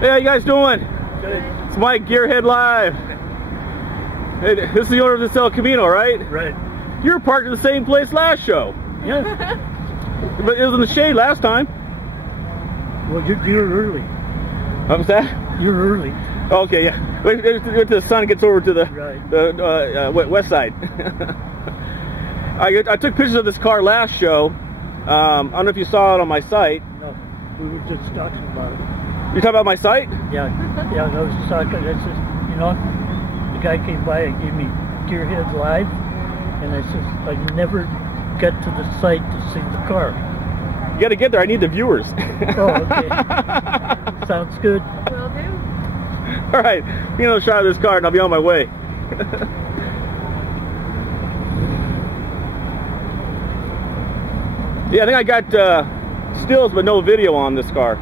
Hey, how you guys doing? Good. It's Mike, Gearhead Live. Hey, this is the owner of this El Camino, right? Right. You were parked at the same place last show. Yeah. But it was in the shade last time. Well, you're early. What was that? You're early. Okay, yeah. Wait till the sun gets over to the, Right. west side. I took pictures of this car last show. I don't know if you saw it on my site. No, we were just talking about it. You talking about my site? Yeah. Yeah, I was just talking. That's just, you know, the guy came by and gave me Gearhead Live, and I said I never got to the site to see the car. You got to get there. I need the viewers. Oh, okay. Sounds good. Will do. All right, give me another shot of this car and I'll be on my way. Yeah, I think I got stills but no video on this car.